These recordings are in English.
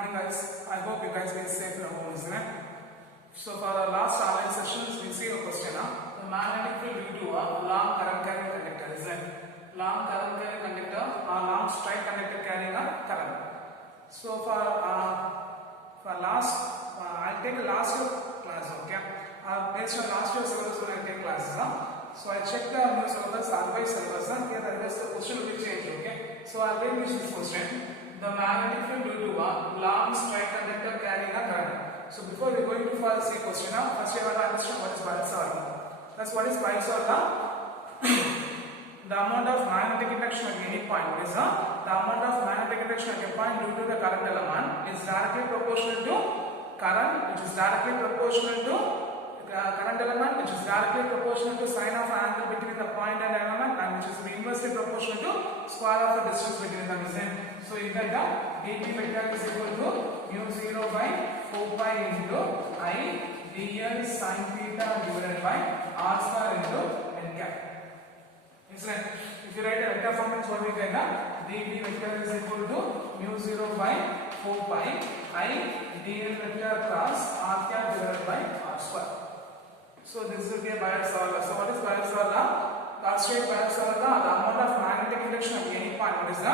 morning guys. I hope you guys been safe at home, isn't it? So for our last online sessions, we see a question. The magnetic field due to a long current carrying conductor, isn't it? Long current carrying conductor or long straight conductor carrying a current. So for last, I'll take a last year class, okay? Based on last year's syllabus, I'll take classes. So I checked the new syllabus, revised syllabus. Here the question will be changed, okay? So I'll read this question. The magnetic field due to a long straight conductor carrying a current. So before we go into further see question, first you have to understand what is Biot's law. That's what is Biot's law. The amount of magnetic induction at any point. What is the amount of magnetic induction at a point due to the current element is directly proportional to current, which is directly proportional to current element, which is directly proportional to sine of angle between the point and element, and which is inversely proportional to square of the distance between them. So in that dp vector is equal to mu 0 by 4 pi into I dl sin theta divided by r square into n cap. Isn't it? If you write a vector form, what we get? dp vector is equal to mu 0 by 4 pi I dl vector cross r cap divided by r square. So this will be a Biot's law. So what is Biot's law? Straight Biot's law. The amount of magnetic induction at any point. What is the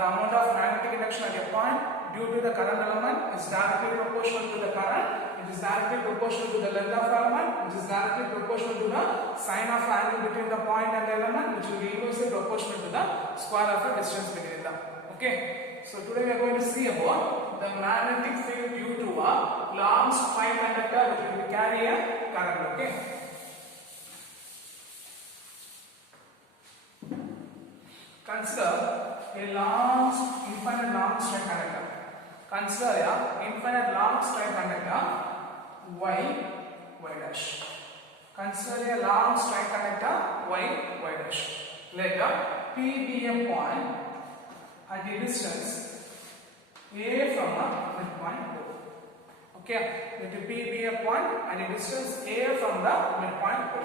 amount of magnetic induction at a point due to the current element is directly proportional to the current. It is directly proportional to the length of element, which is directly proportional to the sine of angle between the point and the element, which will be inversely proportional to the square of the distance between them. Okay. So today we are going to see about the magnetic field due to a long straight conductor which will carry a current. Okay. Consider a infinite long straight conductor. Consider a infinite long straight conductor y dash. Consider a long straight conductor y dash. Let P be a point at a distance a from a midpoint O. Okay, let P be a point at a distance a from the midpoint O.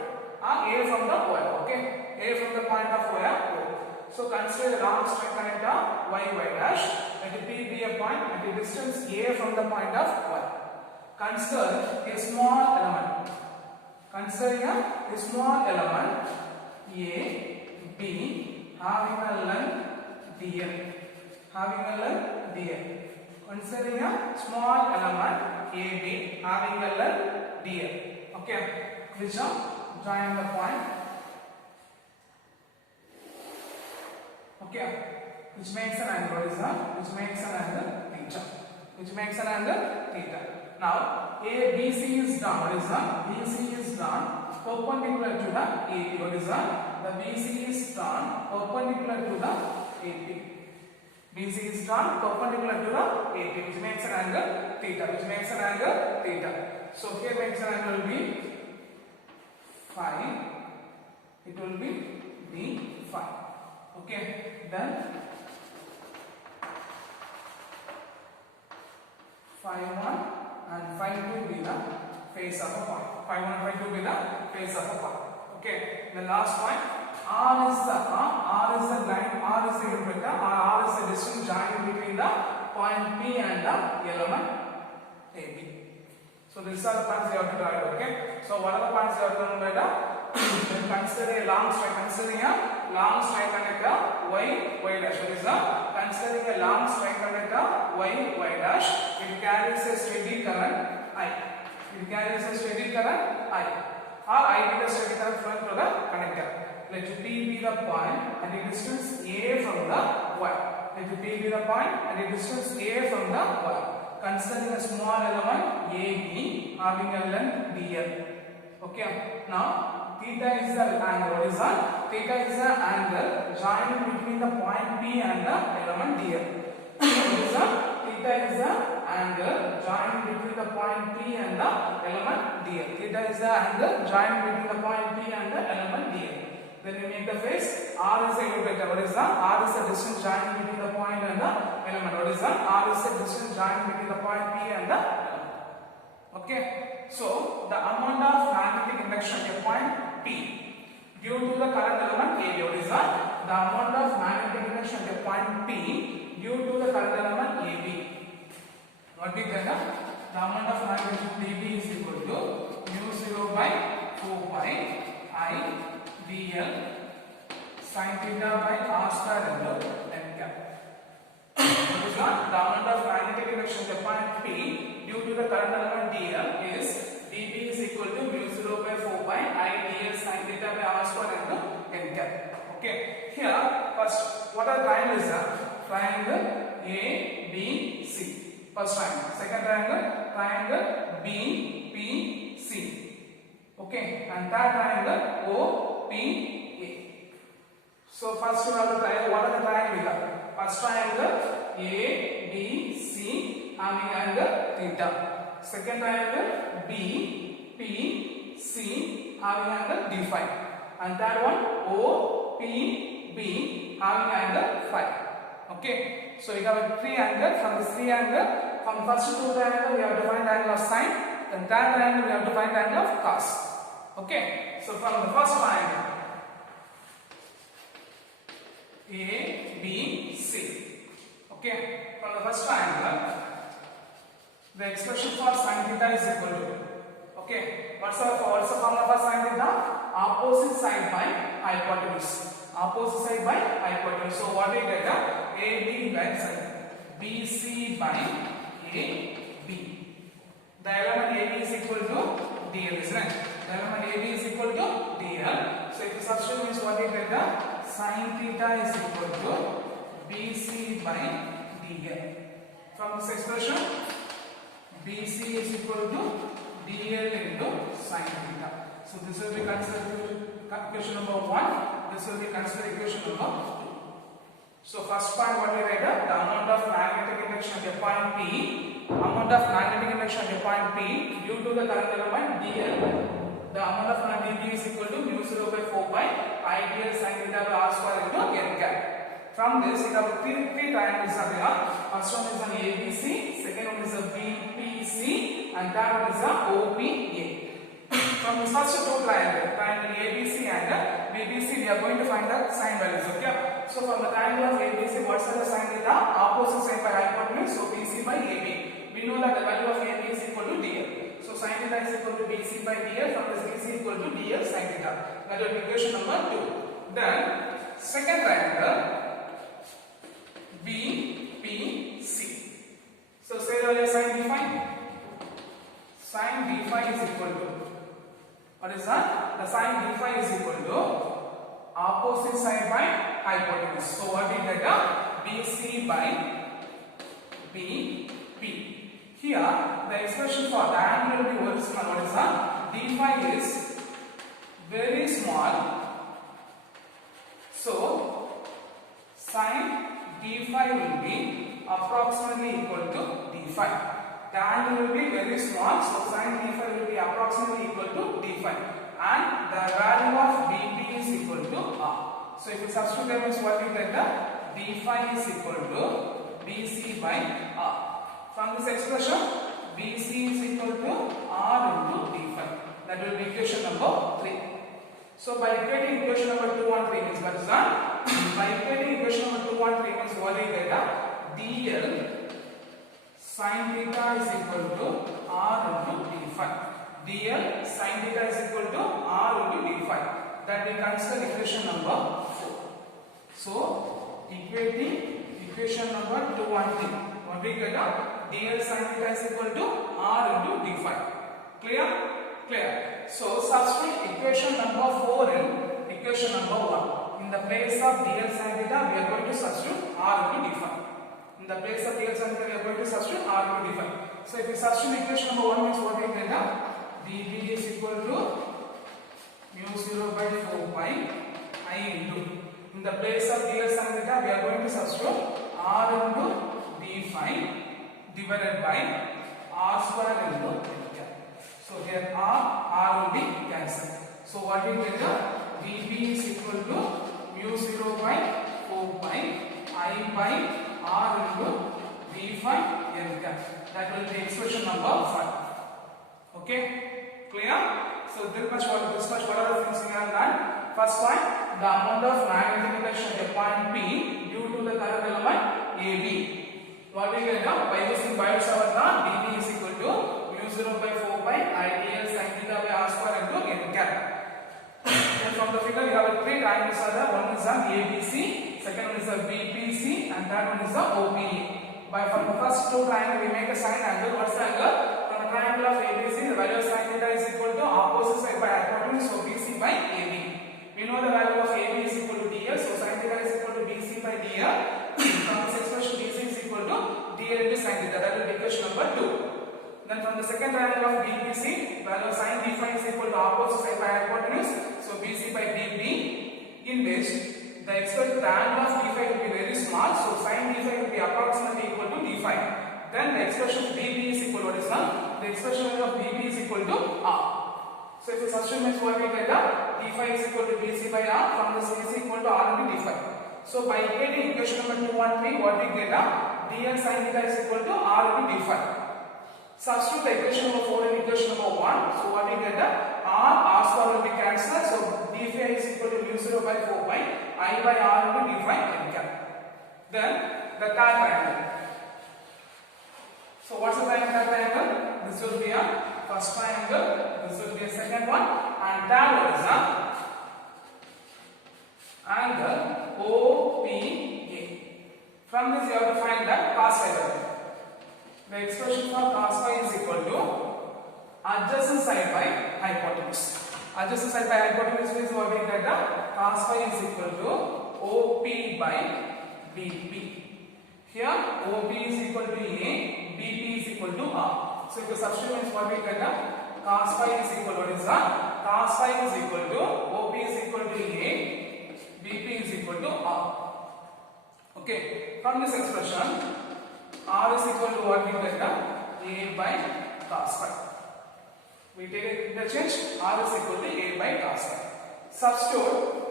A from the O. Okay, a from the point of O. So consider a long straight conductor y dash. Let P be a point at a distance a from the point of Y. Consider a small element. Consider a small element A, B having a length dl. Consider a small element AB having a length dl. Okay, which join the point. Okay, which makes an angle. What is that? Which makes an angle theta. Now ABC is done. What is that? BC is done perpendicular to the AP. What is that? The BC is done perpendicular to the AP. BC is done perpendicular to the AP, which makes an angle theta. So here makes an angle will be phi. It will be d phi. Okay, then phi 1 and phi 2 be the face of a point. Phi 1 and phi 2 be the face of a point. Okay, the last point. R is the line, R is the unit vector, R is the distance joining between the point P and the element AB. So these are the points you have to write. Okay. So what are the points you have to remember? Consider a long straight conductor y dash. What is that? Considering a long straight conductor y dash, it carries a steady current I. Or I be the steady current flowing through the conductor. Let P be the point at a distance a from the Y. Let P be the point at a distance a from the Y. Considering a small element AB having a length dl. Okay. Now theta is the angle. What is that? Theta is the angle joining between the point P and the element dl. What is that? Theta is the angle joining between the point P and the element dl. Theta is the angle joining between the point P and the element dl. Then we make the face. R is the unit vector. What is that? R is the distance joining between the point and the element. What is that? R is the distance joining between the point P and the element. Okay. So the amount of magnetic induction at a point P due to the current element AB. What is that? The amount of magnetic induction at a point P due to the current element AB. What we get? The amount of magnetic dB is equal to mu 0 by 4 pi I dl sin theta by r square into n cap. What is that? The amount of magnetic induction at point P due to the current element dl is dB is equal to mu 0 by 4 pi I dl sin theta by r square into n cap. Okay. Here, first, what are triangles are? Triangle A, B, C. First triangle. Second triangle, triangle B, P, C. Okay. And third triangle O, P, A. So first you have the triangle. What are the triangles? First triangle A, B, C having angle theta. Second triangle B, P, C having angle d phi. And third one O, P, B having angle phi. Okay. So we have a triangle. From this triangle, from first two triangle we have to find angle of sine. Then third triangle we have to find angle of cos. Okay. So from the first triangle A, B, C. Okay. From the first triangle, the expression for sine theta is equal to. Okay. What's the formula for sine theta? Opposite side by hypotenuse. Opposite side by hypotenuse. So what we get? AB by BC by AB. The element AB is equal to DL, isn't it? The element AB is equal to DL. So if you substitute means what we get? Sin theta is equal to BC by DL. From this expression, BC is equal to DL into sin theta. So this will be considered equation number 1. This will be considered equation number 2. So first point what we write? The amount of magnetic induction at a point P. Amount of magnetic induction at a point P due to the current element dl. The amount of magnetic dB is equal to mu 0 by 4 pi I dl sin theta by r square into n cap. From this, we have three triangles are there. First one is an ABC, second one is a BPC, and third one is a OPA. From the first two triangle ABC and BBC, we are going to find the sine values. Okay. So from the triangle of ABC, what's the sine theta? Opposite side by hypotenuse, so BC by AB. We know that the value of AB is equal to DL. So sine theta is equal to BC by DL. From this BC equal to DL sine theta. That will be equation number 2. Then second triangle BPC. So say the value sine d phi. Sine d phi is equal to, what is that? The sine d phi is equal to opposite side by hypotenuse. So what we get? BC by BP. Here the expression for the angle will be very small. What is that? D phi is very small. So sine d phi will be approximately equal to d phi. The angle will be very small, so sine d phi will be approximately equal to d phi. And the value of BP is equal to R. So if you substitute that means what we get? D phi is equal to BC by R. From this expression, BC is equal to R into d phi. That will be equation number 3. So by equating equation number 2 and 3 means what is that? By equating equation number 2 and 3 means what we get? DL sin theta is equal to R into d phi. DL sin theta is equal to R into d phi. That we consider equation number 4. So equating equation number 2 and 3. What we get? DL sin theta is equal to R into d phi. Clear? Clear. So substitute equation number 4 in equation number 1. In the place of DL sin theta, we are going to substitute R into d phi. In the place of DL sin theta, we are going to substitute R into d phi. So if we substitute equation number 1 means what we get? dB is equal to mu 0 by 4 pi I into. In the place of DL sin theta, we are going to substitute R into d phi divided by R square into theta. So here R will be cancelled. So what we get? dB is equal to mu 0 by 4 pi I by R into d phi n cap. That will be expression number 5. Okay, clear? So this much what are the things we have learned? First point, the amount of magnetic induction at a point P due to the current element AB. what we get now by using Biots formula dV is equal to mu 0 by 4 pi I dl sin theta by r square into n cap. Then from the figure we have three triangles are there. One is a ABC, second one is a BPC, and third one is a OPE. By from the first two triangles we make a sine angle. What's the angle? From the triangle of ABC, the value of sin theta is equal to opposite side by hypotenuse, so BC by AB. We know the value of AB is equal to DL, so sin theta is equal to BC by DL. From this expression, BC is equal to DL into sin theta. That will be equation number 2. Then from the second triangle of BPC, value of sin d phi is equal to opposite side by hypotenuse, so BC by DB, in which the angle of d phi will be very small, so sin d phi will be approximately equal to d phi. Then the expression of dB is equal to what is the expression of dB is equal to r. So if you substitute what we get, d phi is equal to BC by r, from this is equal to r into d phi. So by getting equation number 2 and 3, what we get, dl sin theta is equal to r into d phi. Substitute the equation number 4 and equation number 1. So what we get, r square will be cancelled. So d phi is equal to mu 0 by 4 pi I by r into d phi n cap. Then the third triangle. So what's the third triangle? This will be a first triangle. This will be a second one, and third one is a angle OPA. From this you have to find the cos phi value. The expression for cos phi is equal to adjacent side by hypotenuse. Adjacent side by hypotenuse means what we get, cos phi is equal to OP by BP. Here OP is equal to A, BP is equal to R. So if you substitute means what we get, cos phi is equal to what is that? Cos phi is equal to OP is equal to A, BP is equal to R. Okay, from this expression R is equal to what we get, A by cos phi. We take it interchange, R is equal to A by cos phi. Substitute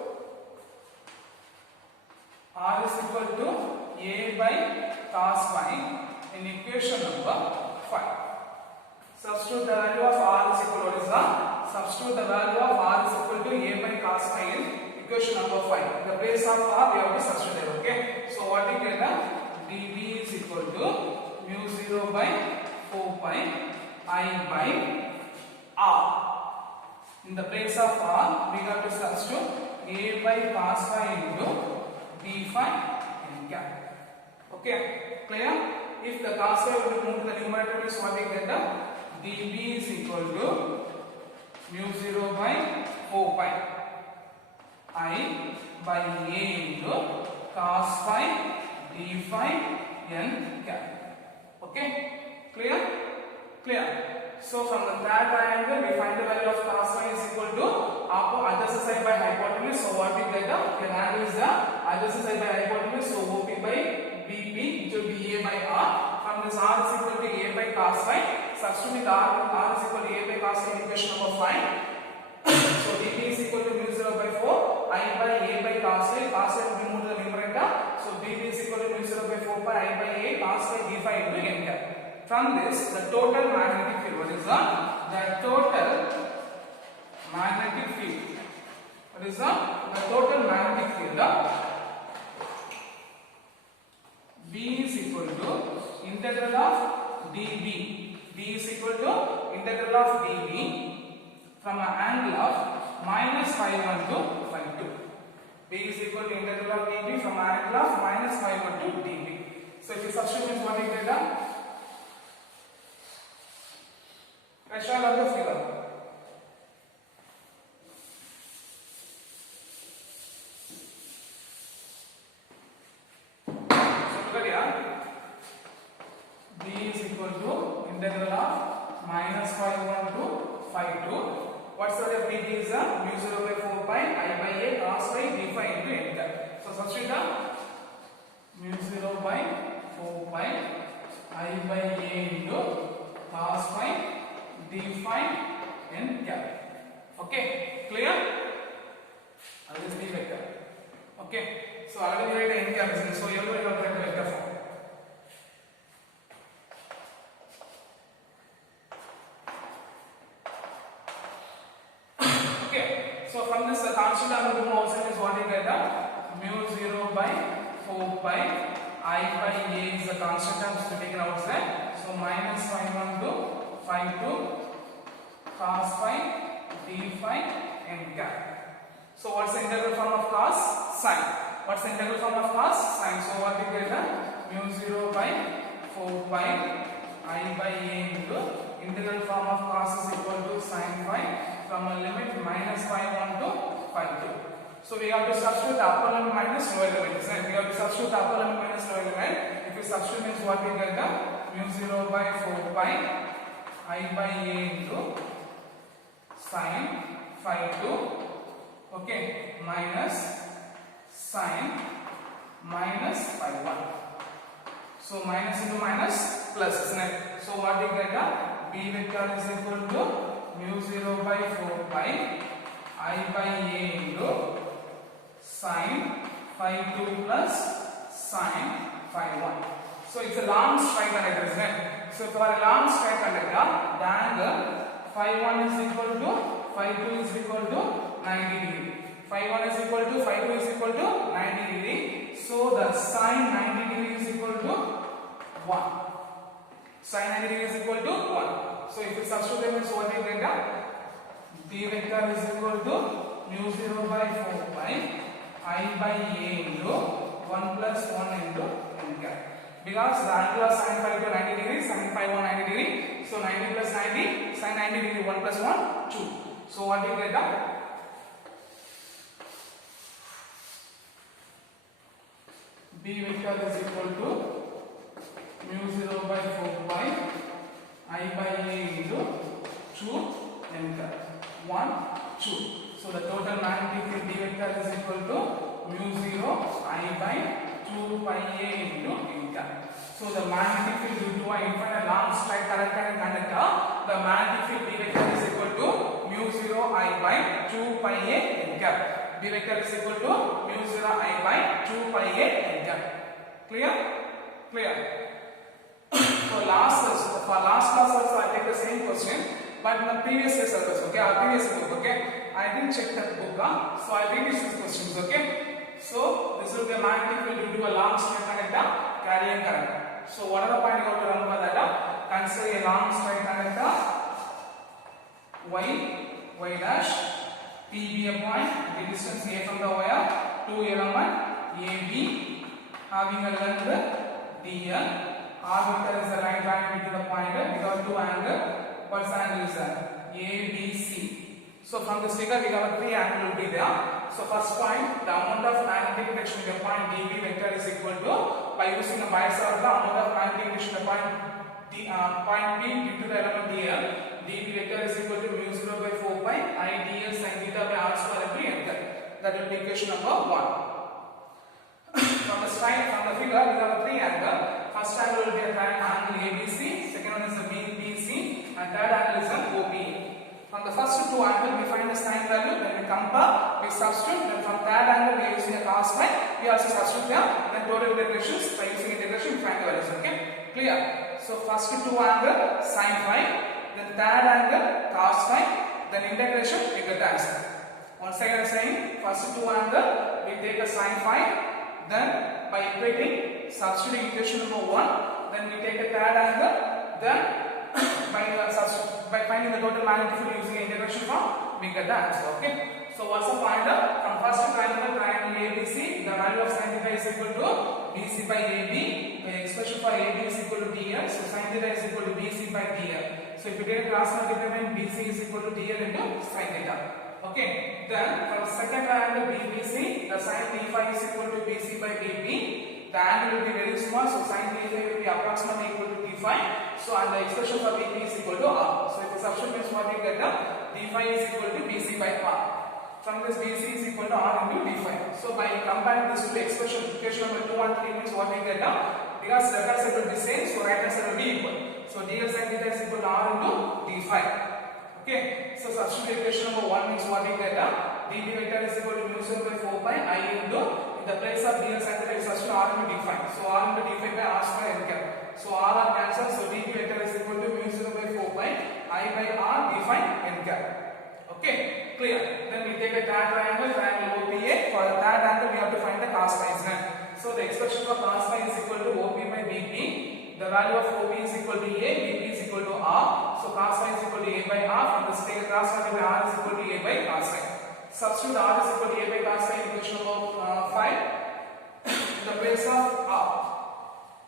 R is equal to A by cos phi in equation number 5. Substitute the value of R is equal to what is that? Substitute the value of R is equal to A by cos phi in equation number 5. In the place of R we have to substitute it, okay? So what we get, dB is equal to mu 0 by 4 pi I by R. In the place of R, we have to substitute A by cos phi into d phi n cap. Okay, clear? If the cos phi will be moved to the numerator, is what we get, dB is equal to mu 0 by 4 pi I by A into cos phi d phi n cap. Okay, clear? Clear. So from the third triangle we find the value of cos phi is equal to adjacent side by hypotenuse. So what we get, the angle is the adjacent side by hypotenuse, so OP by BP, which will be A by R. From this R is equal to A by cos phi. Substitute R is equal to A by cos phi in equation number 5. So dB is equal to mu 0 by 4 I by A by cos phi. Cos phi will be moved to the numerator. So dB is equal to mu 0 by 4 pi I by A cos phi d phi into n cap. From this, the total magnetic field, what is that? The total magnetic field. What is that? The total magnetic field B is equal to integral of dB. B is equal to integral of dB from an angle of minus phi1 to phi2. B is equal to integral of dB from an angle of minus phi1 to dB. So if you substitute what we get, I shall have the figure. So look at here. B is equal to integral of minus phi1 to phi2. What's the value of dB is mu 0 by 4 pi I by A cos phi d phi into n cap. So substitute mu 0 by 4 pi I by A into cos phi d phi n cap. Okay, clear? I'll just leave vector. Okay, so already we write n cap, so you have to write the vector form. Okay, so from this the constant I'm going to also is what you get, mu 0 by 4 pi I by A is the constant terms to be taken outside. So minus phi 1 to phi 2 cos phi d phi n cap. So what's the integral form of cos? Sine. What's the integral form of cos? Sine. So what we get? Mu 0 by 4 pi I by A into integral form of cos is equal to sine phi from a limit minus phi 1 to phi 2. So we have to substitute the upper limit minus lower limit. We have to substitute the upper limit minus lower limit. If we substitute means what we get? Mu 0 by 4 pi I by A into sine phi 2, okay, minus sine minus phi 1. So minus into minus plus, isn't it? So what we get? B vector is equal to mu 0 by 4 pi I by A into sine phi 2 plus sine phi 1. So it's a long straight conductor, isn't it? So for a long straight conductor, the angle phi 1 is equal to phi 2 is equal to 90 degree. Phi 1 is equal to phi 2 is equal to 90 degree. So the sine 90 degree is equal to 1. Sine 90 degree is equal to 1. So if you substitute them, so what we get? B vector is equal to mu 0 by 4 pi I by A into 1 plus 1 into n cap. Because the angle of sine phi 2 90 degree, sine phi 1 90 degree. So 90 plus 90, sine 90 degree 1 plus 1, 2. So what we get? B vector is equal to mu 0 by 4 pi I by A into 2 n cap. 1, 2. So the total magnetic field B vector is equal to mu 0 I by 2 pi A into n cap. So the magnetic field due to an infinite long straight current conductor, the magnetic field B vector is equal to mu 0 I by 2 pi A n cap. B vector is equal to mu 0 I by 2 pi A n cap. Clear? Clear. For last class also I take the same question, but in the previous case also, okay, our previous book, okay, I didn't check that book, so I think it's these questions, okay. So this will be a magnetic field due to a long straight conductor carrying current. So what are the point you have to remember that? Consider a long straight conductor, y dash, P be a point, the distance A from the wire, 2 element AB having a length dl. R vector is the line running into the point. We got two angles. What's the angle is that? A, B, C. So from this figure we have a three angle will be there. So first point, the amount of magnetic induction in the point dB vector is equal to, by using a bias-order, the amount of magnetic induction in the point point P into the element dl. dB vector is equal to mu 0 by 4 pi I dl sin theta by r square into n. That will be equation number 1. From the figure we have a three angle. First angle will be a angle ABC, second one is a BC, and third angle is an OB. From the first two angles we find the sine value, then we compare, we substitute, then from third angle we are using a cos phi, we also substitute them, then total integrations, by using integration we find the values, okay? Clear? So first two angle sine phi, then third angle cos phi, then integration we get the answer. Once again I am saying, first two angle we take a sine phi, then by equating, substituting equation number 1, then we take a third angle, then by finding the total magnetic field using integration form, we get the answer, okay? So what's the point? From first triangle ABC, the value of sin theta is equal to BC by AB, the expression for AB is equal to DL, so sin theta is equal to BC by DL. So if you take a cross multiply, BC is equal to DL into sin theta. Okay, then from second triangle BBC, the sin d phi is equal to BC by BP. The angle will be very small, so sin d phi will be approximately equal to d phi. So and the expression for BP is equal to R. So if the substitute means what we get, d phi is equal to BC by R. From this BC is equal to R into d phi. So by comparing this to the expression, equation number 2 and 3 means what we get, because the left side will be same, so right hand side will be equal. So dl sin theta is equal to R into d phi. Okay, so substitute equation number 1 means what we get, dB vector is equal to mu 0 by 4 pi I into, in the place of dl sin theta is substitute R into d phi. So R into d phi by R square n cap. So R cancels, so dB vector is equal to mu 0 by 4 pi I by R d phi n cap. Okay, clear. Then we take a third triangle OPA. For the third angle we have to find the cos phi. So So the expression for cos phi is equal to OP by BP. The value of OP is equal to A, BP is equal to R. So cos phi is equal to A by R. From the state cos phi by R is equal to A by cos phi. Substitute R is equal to A by cos phi in equation number 5 in the place of R.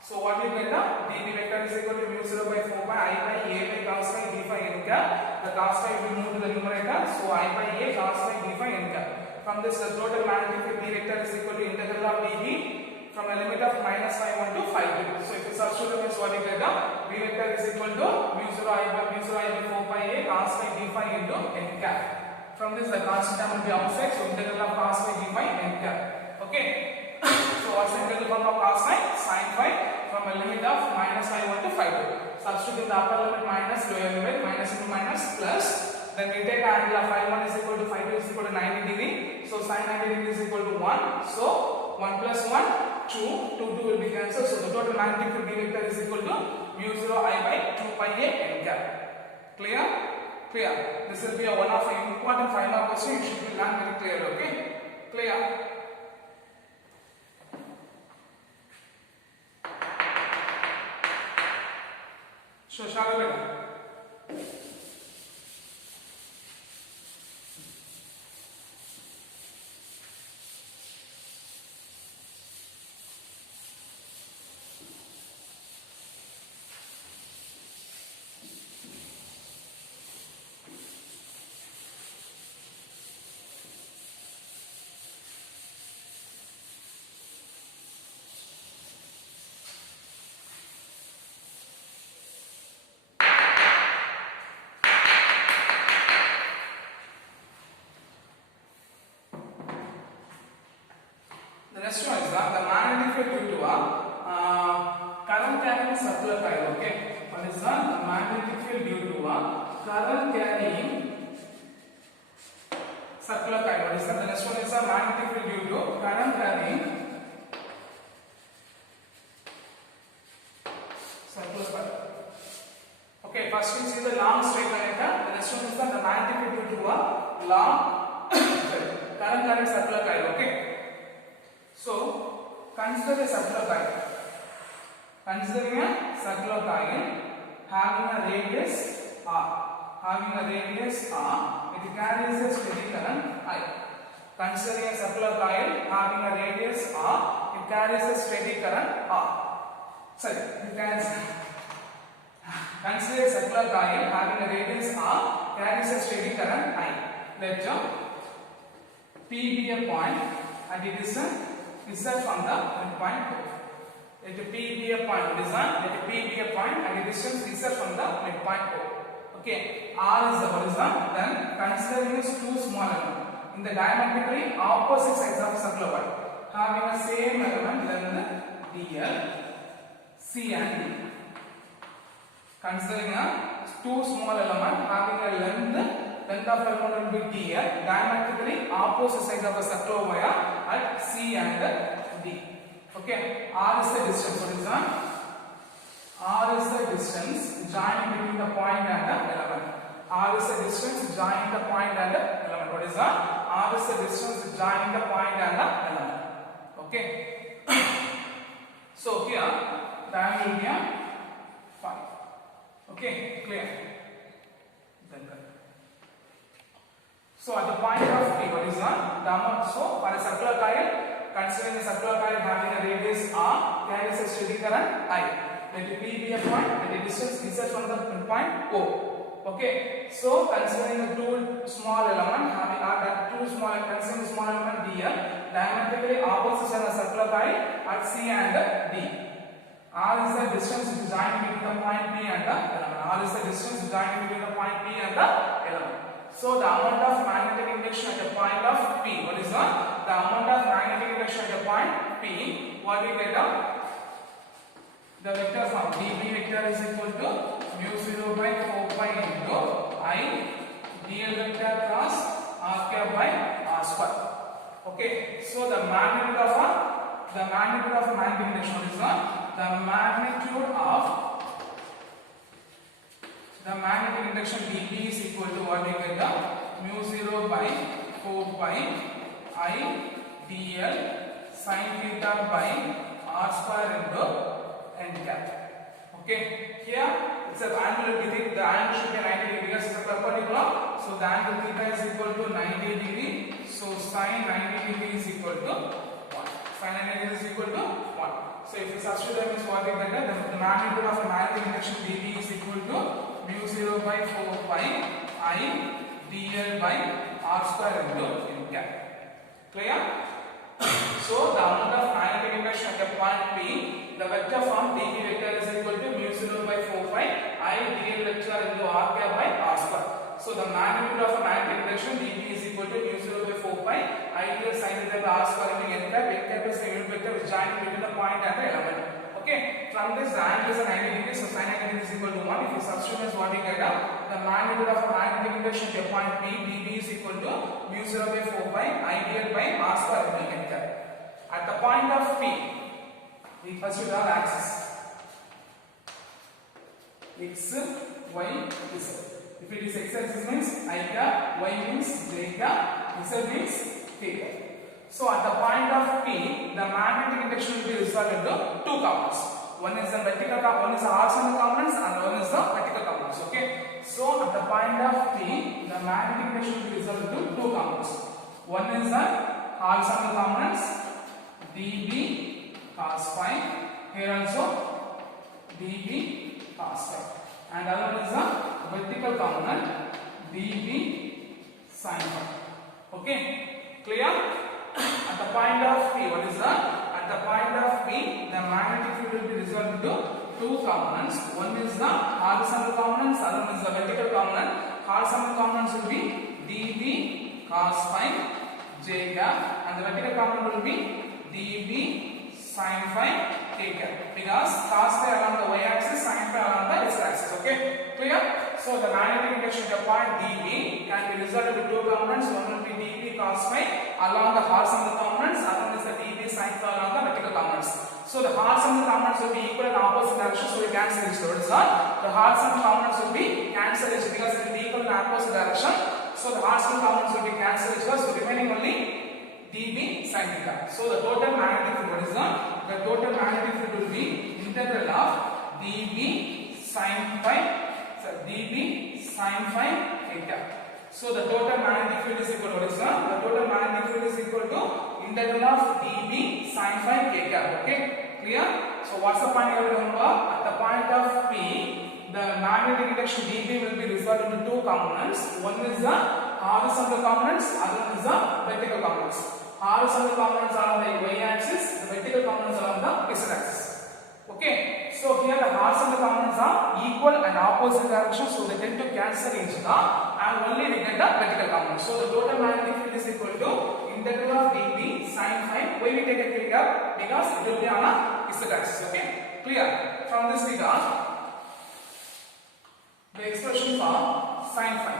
So what you get now? dB vector is equal to mu 0 by 4 by I by A by cos phi d phi n cap. The cos phi will move to the numerator. So I by A cos phi d phi n cap. From this, the total magnetic field B vector is equal to integral of dB from a limit of -5 to 5. So if you substitute this, what you get now? B vector is equal to mu 0 I by 4 by A cos phi d phi into n cap. From this, the constant term will be outside. So integral of cos phi d phi n cap. Okay. So what's the integral form of cos phi? Sin phi from a limit of -5 to 5. Substitute in the upper limit minus, lower limit minus into minus plus. Then we take angle of phi 1 is equal to phi 2 is equal to 90 degree. So sin 90 degree is equal to 1. So 1 plus 1, 2. 2 will be cancelled. So the total magnetic field B vector is equal to mu 0 I by 2 pi A n cap. Clear? Clear. This will be one of the important 5 mark question. You should be learn very clear. Okay? Clear? So shall we begin? The next one is the magnetic field due to a current carrying circular coil. Okay, what is the magnetic field due to a current carrying circular coil? What is that? The next one is the magnetic field due to current carrying circular coil. Okay, first we see the long straight connector. The next one is the magnetic field due to a long current carrying circular coil. Okay. So, consider a circular coil. Considering a circular coil having a radius R. Having a radius R, it carries a steady current I. Considering a circular coil having a radius R, it carries a steady current R. Sorry, it carries. Consider a circular coil having a radius R, carries a steady current I. Let P be a point and it is a from the midpoint O. Let P be a point. Let P be a point and the distance is from the midpoint O. Okay. R is the horizon. Then consider use two small elements in the diametrically opposite sides of circular coil having the same element length dl, C and D. Considering two small elements having a length of element will be dl, diametrically opposite sides of the circular wire at C and D. Okay, R is the distance. What is that? R is the distance joining between the point and the element. R is the distance joining the point and the element. What is that? R is the distance joining the point and the element. Okay. So here the angle will be 5. Okay, clear. So at the point of P, what is that? The amount. So for a circular coil, considering a circular coil having a radius R, carries a steady current I. Let P be a point and the distance is from the point O. Okay. So considering the two small element having considering the small element dl, diametrically opposite on the circular coil at C and D. R is the distance joining between the point P and the element. R is the distance joining between the point P and the element. So the amount of magnetic induction at the point of P. What is that? The amount of magnetic induction at the point P. What we get up? The vector form dB vector is equal to mu 0 by 4 pi into I dl vector cross r cap by r square. Okay. So the magnitude of magnetic induction is the magnitude of the magnetic induction dB is equal to what we get mu 0 by 4 pi I dl C sin theta by r square into n cap. Okay, here it's an angle will be the angle should be 90 degree because it's a perpendicular. So the angle theta is equal to 90 degree. So sin 90 degree is equal to 1. Sin 90 degree is equal to 1. So if you substitute them, is what we get, the magnitude of a magnetic induction dB is equal to mu 0 by 4 pi I dl by r square into n cap. Clear? So the amount of magnetic induction at a point P, the vector form dB vector is equal to mu 0 by 4 pi I dl vector into r cap by r square. So the magnitude of a magnetic induction dB is equal to mu 0 by 4 pi I dl sin theta by r square into n cap. N cap is the unit vector which joins between the point and the element. Okay, from this the angle is 90 degrees, so sin 90 is equal to 1. If you substitute as what we get, the magnitude of a magnetic induction to a point P, dB is equal to mu 0 by 4 pi I dl by r square into n cap. At the point of P, we first draw the axis x, y, z. If it is x axis means I cap, y means j cap, z means k cap. So at the point of P, the magnetic induction will be resolved into two components. One is the vertical component, one is the horizontal components, and one is the vertical components. Okay. So at the point of P, the magnetic induction will be resolved into two components. One is the horizontal components dB cos phi. Here also dB cos phi. And other one is the vertical component dB sin phi. Okay. Clear? At the point of P, what is that? At the point of P, the magnetic field will be resolved into two components. One is the horizontal components, other one is the vertical component. Horizontal components will be dB cos phi j cap, and the vertical component will be dB sin phi k cap. Because cos phi along the y axis, sin phi along the x axis. Okay, clear? So the magnetic induction at the point dB can be resolved into two components. One will be dB cos phi along the horizontal components, other one is the dB sin phi along the vertical components. So the horizontal components will be equal and opposite direction, so we cancel each other. The horizontal components will be cancelled each because it will be equal and opposite direction. So the horizontal components will be cancelled each other, so remaining only dB sin theta. So the total magnetic field, what is that? The total magnetic field will be integral of dB sin phi, dB sin phi theta. So the total magnetic field is equal to what is that? The total magnetic field is equal to integral of dB sin phi k cap. Okay, clear? So what's the point here? Remember, at the point of P, the magnetic induction dB will be resolved into two components. One is the horizontal components, other one is the vertical components. Horizontal components are on the y axis, the vertical components are on the z axis. Okay, so here the horizontal components are equal and opposite direction, so they tend to cancel each other, and only we get the vertical component. So the total magnetic field is equal to integral of dB sin phi. Why we take a field up? Because it will be on a z axis. Okay, clear? From this we got the expression for sin phi.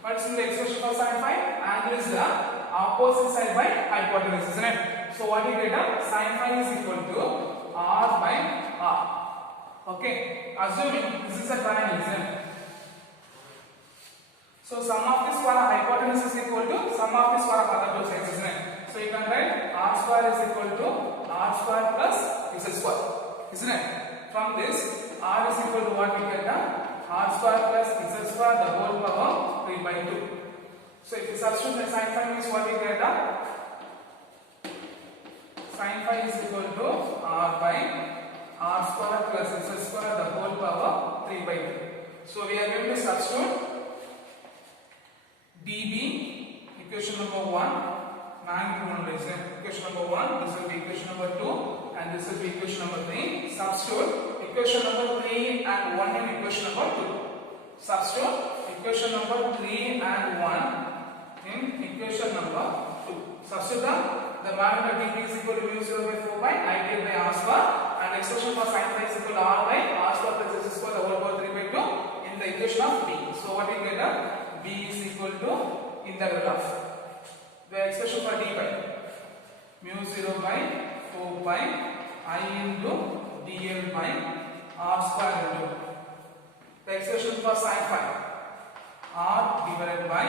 What's in the expression for sin phi? Angle is the opposite side by hypotenuse, isn't it? So what we get? Sin phi is equal to r by r. Okay, assuming this is a triangle, isn't it? So sum of this for a hypotenuse is equal to sum of this for a other two sides, isn't it? So you can write r square is equal to r square plus z square, isn't it? From this, r is equal to what we get? R square plus z square the whole power 3 by 2. So if you substitute the sin phi means what we get? Sin phi is equal to r by r square plus z square the whole power 3 by 2. So we are going to substitute dB, equation number 1, magnitude equation number 1, this will be equation number 2, and this will be equation number 3. Substitute equation number 3 and 1 in equation number 2. Substitute equation number 3 and 1 in equation number 2. Substitute the magnitude dB is equal to mu 0 by 4 pi I dl by r square, and expression for sin phi is equal to r by r square plus z square the whole power 3 by 2 in the equation of B. So what we get? B is equal to integral of the expression for dy mu 0 by 4 pi I into dl by r square into the expression for sin phi r divided by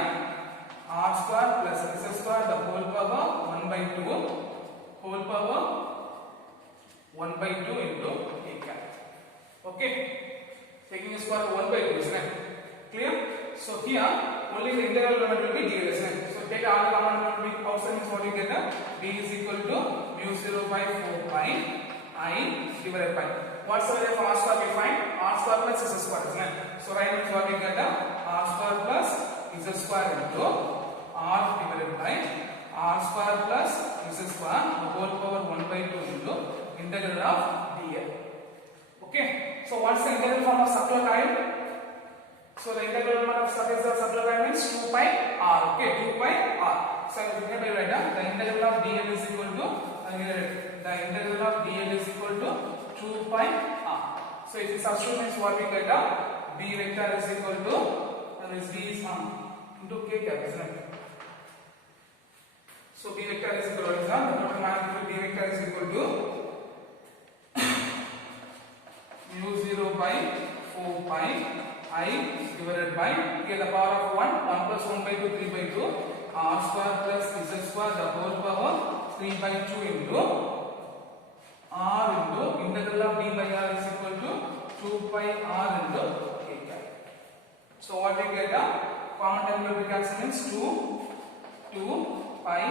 r square plus z square the whole power 1 by 2 whole power 1 by 2 into a cap. Okay, taking this power 1 by 2, isn't it? Clear? So here only the integral limit will be d, isn't it? So take all the common will be outside, means what you get, d is equal to mu 0 by 4 pi I divided by what's the value of r square we find? R square plus s square, isn't it? So right means what we get, r square plus z square into r divided by r square plus z square the whole power 1 by 2 into integral of dl. Okay, so what's the integral form of circular coil? So the integral form of circular coil means 2 pi r. Okay, 2 pi r. So we can write down the integral of dl is equal to the integral of dl is equal to 2 pi r. So if you substitute, means what we get, b vector is equal to this b is into k cap, isn't it? So b vector is equal to the total magnitude b vector is equal to mu 0 by 4 pi I divided by, here the power of 1 plus 1 by 2 3 by 2 r square plus z square the whole power 3 by 2 into r into integral of d by r is equal to 2 pi r into k cap. So what we get, common term will be cancelled, means 2 pi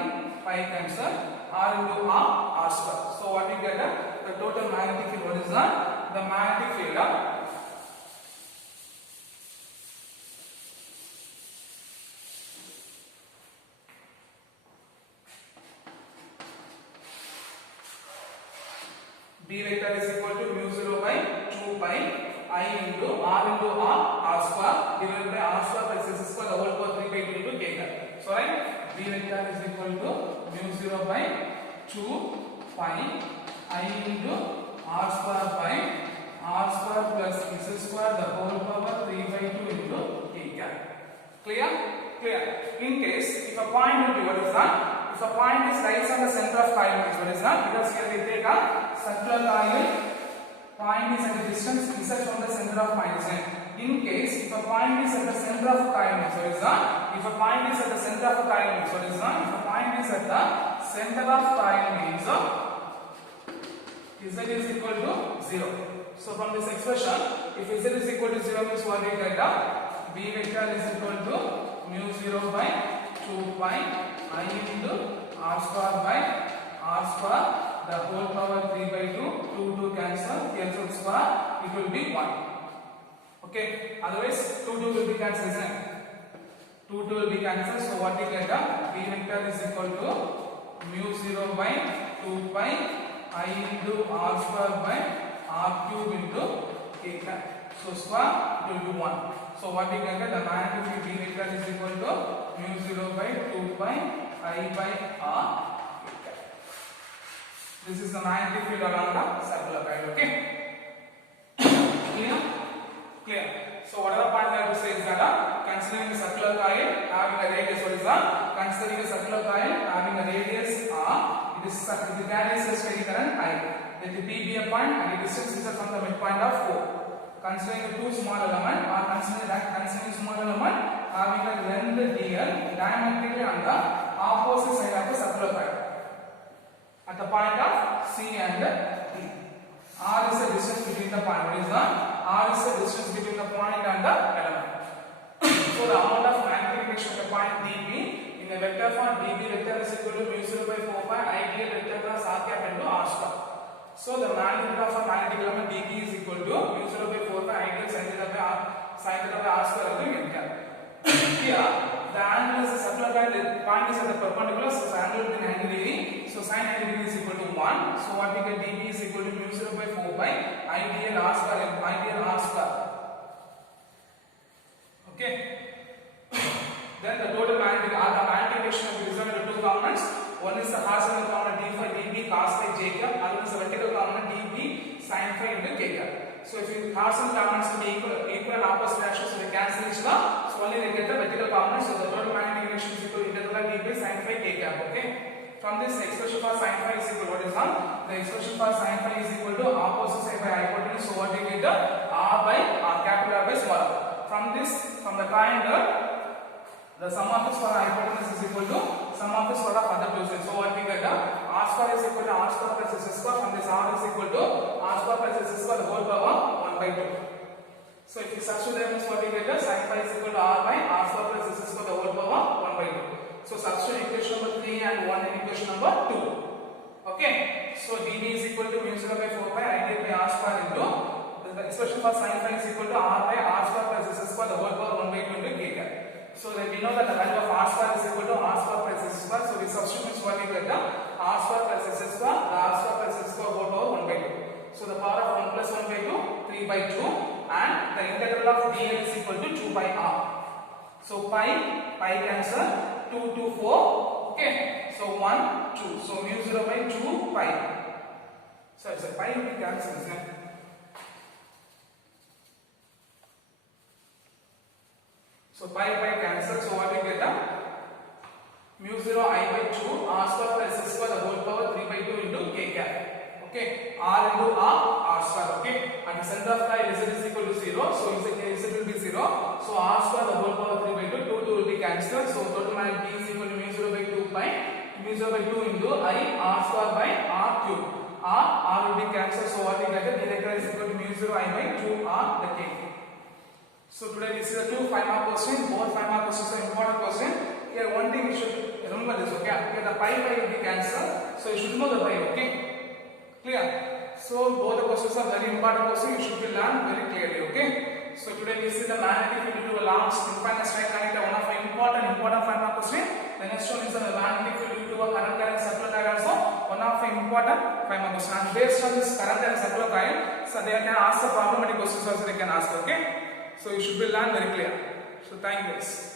cancel r into r square. So what we get, the total magnetic field. What is that? The magnetic field B vector is equal to mu 0 by 2 pi I into r square divided by r square plus s square the whole power 3 by 2 into k cap. So right, B vector is equal to mu 0 by 2 pi I into r square by r square plus s square the whole power 3 by 2 into k cap. Clear? Clear. In case if a point will be, what is that? If a point is right on the center of coil, what is that? Because here we take a circular coil, point is at a distance inside from the center of coil. In case if a point is at the center of coil, what is that? If a point is at the center of coil, what is that? If a point is at the center of coil means z is equal to 0. So from this expression, if z is equal to 0 means what we get, b vector is equal to mu 0 by 2 pi I into r square by r square the whole power 3 by 2 cancel square, it will be 1. Okay, otherwise 2 will be cancelled, isn't it? 2 will be cancelled. So what we get, b vector is equal to mu 0 by 2 pi I into r square by r cube into k cap. So square, it will be 1. So what we get, the magnetic field b vector is equal to mu 0 by 2 pi I by r. This is the magnetic field around the circular coil. Okay, clear? Clear. So what are the point I have to say is that considering the circular coil having a radius, what is that? Considering a circular coil having a radius r, it carries a steady current I. Let the p be a point and the distance is from the midpoint of 4. Considering two small element or considering small element having a length dl diametrically on the opposite side of the circular coil at the point of C and D. R is the distance between the point. What is that? R is the distance between the point and the element. So the amount of magnetic induction at the point dB in the vector form, dB vector is equal to mu 0 by 4 pi I dl vector plus r cap into r square. So the magnetic of a magnetic element dB is equal to mu 0 by 4 pi I dl sin theta by r square into n cap. Here the angle is a circular coil, the point is at the perpendicular, so the angle will be 90 degree. So sin 90 degree is equal to 1. So what we get, dB is equal to mu 0 by 4 pi I dl r square. Okay. Then the total magnetic induction will be divided into two components. One is the horizontal component d phi dB cos phi j cap, other is the vertical component dB sin phi into k cap. So if you horizontal components will be equal and opposite directions, so they cancel each other. So only they get the vertical component. So the total magnetic induction is equal to integral dB sin phi k cap. Okay. From this, the expression for sin phi is equal to what is that? The expression for sin phi is equal to opposite side by hypotenuse. So what we get, r by r, capital R by small r. From this, from the triangle, the sum of its for hypotenuse is equal to sum of its for the other two sides. So what we get, get r square is equal to r square plus s square. From this r is equal to r square plus s square the whole power 1 by 2. So if you substitute that means what you get sin phi is equal to r by r square plus s square the whole power 1 by 2. So substitute equation number 3 and 1 in equation number 2. Okay. So dv is equal to mu 0 by 4 pi I did by r square into the expression for sin phi is equal to r by r square plus s square the whole power 1 by 2 into k cap. So that we know that the value of r square is equal to r square plus s square. So we substitute what we get r square plus s square, the r square plus s square whole power 1 by 2. So the power of 1 plus 1 by 2, 3 by 2, and the integral of dl is equal to 2 by r. So pi cancel, 2 to 4. Okay. So 1, 2. So mu 0 by 2 pi. So it's a pi will be cancelled, isn't it? So pi cancel. So what we get mu 0 I by 2 r square plus s square the whole power 3 by 2 into k cap. Okay, r into r square. Okay, and the center of pi z is equal to 0. So z will be 0. So r square the whole power 3 by 2. 2 will be cancelled. So total mass d is equal to mu 0 by 2 pi. Mu 0 by 2 into I r square by r cube. R will be cancelled. So what we get is equal to mu 0 I by 2 r the k. So today we see the 2 5-mark questions. Both 5-mark questions are important questions. Here one thing you should remember this. Okay, here the pi will be cancelled. So you should know the pi. Okay, clear. So both the questions are very important questions. You should be learned very clearly. Okay. So today we see the magnetic field to a long infinite straight connector. One of the important 5-mark questions. The next one is the magnetic field to a current circular coil. Also one of the important 5-mark questions. And based on this current and circular coil, so they can ask the problematic questions also they can ask. Okay. So you should be learned very clear. So thank you guys.